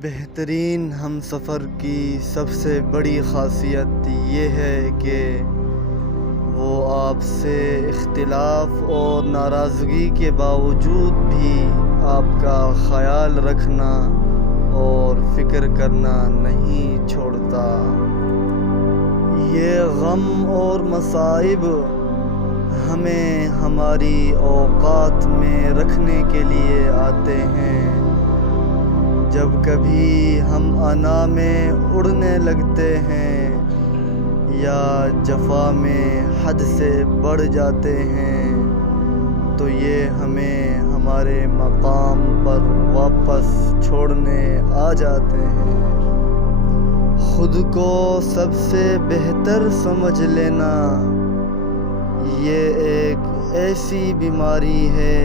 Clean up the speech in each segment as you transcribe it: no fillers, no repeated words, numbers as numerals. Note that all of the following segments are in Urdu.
بہترین ہم سفر کی سب سے بڑی خاصیت یہ ہے کہ وہ آپ سے اختلاف اور ناراضگی کے باوجود بھی آپ کا خیال رکھنا اور فکر کرنا نہیں چھوڑتا۔ یہ غم اور مصائب ہمیں ہماری اوقات میں رکھنے کے لیے آتے ہیں۔ جب کبھی ہم انا میں اڑنے لگتے ہیں یا جفا میں حد سے بڑھ جاتے ہیں تو یہ ہمیں ہمارے مقام پر واپس چھوڑنے آ جاتے ہیں۔ خود کو سب سے بہتر سمجھ لینا یہ ایک ایسی بیماری ہے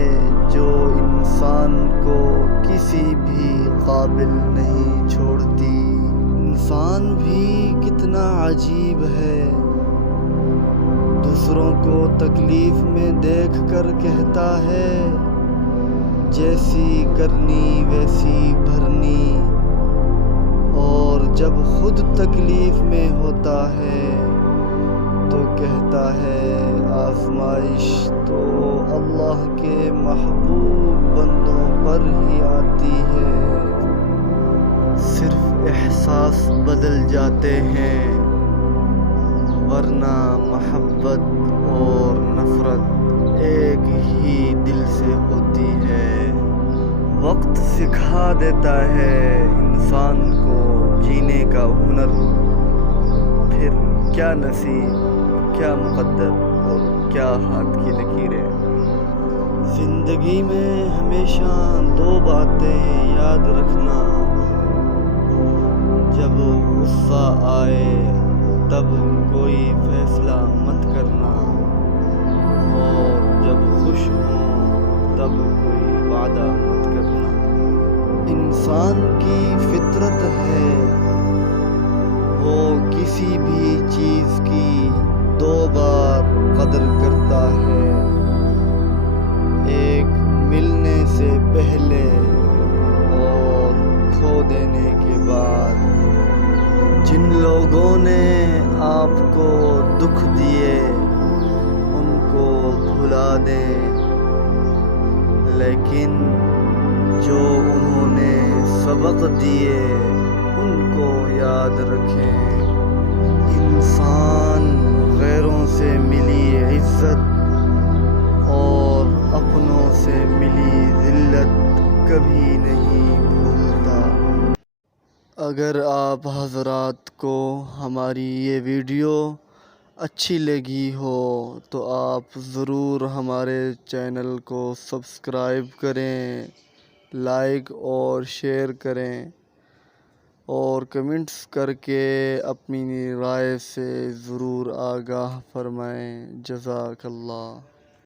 جو انسان کو کسی بھی قابل نہیں چھوڑتی۔ انسان بھی کتنا عجیب ہے، دوسروں کو تکلیف میں دیکھ کر کہتا ہے جیسی کرنی ویسی بھرنی، اور جب خود تکلیف میں ہوتا ہے تو کہتا ہے آزمائش تو اللہ کے محبوب بندوں پر ہی آتی ہے۔ صرف احساس بدل جاتے ہیں ورنہ محبت اور نفرت ایک ہی دل سے ہوتی ہے۔ وقت سکھا دیتا ہے انسان کو جینے کا ہنر، پھر کیا نصیب، کیا مقدر اور کیا ہاتھ کی لکیریں۔ زندگی میں ہمیشہ دو باتیں یاد رکھنا، جب غصہ آئے تب کوئی فیصلہ مت کرنا، اور جب خوش ہوں تب کوئی وعدہ مت کرنا۔ انسان کی فطرت ہے وہ کسی بھی چیز کی دو بار قدر کرتا ہے، ایک ملنے سے پہلے اور کھو دینے کے بعد۔ جن لوگوں نے آپ کو دکھ دیے ان کو بھلا دیں، لیکن جو انہوں نے سبق دیے ان کو یاد رکھیں۔ انسان غیروں سے ملی عزت اور اپنوں سے ملی ذلت کبھی نہیں بھولتا۔ اگر آپ حضرات کو ہماری یہ ویڈیو اچھی لگی ہو تو آپ ضرور ہمارے چینل کو سبسکرائب کریں، لائک اور شیئر کریں، اور کمنٹس کر کے اپنی رائے سے ضرور آگاہ فرمائیں۔ جزاک اللہ۔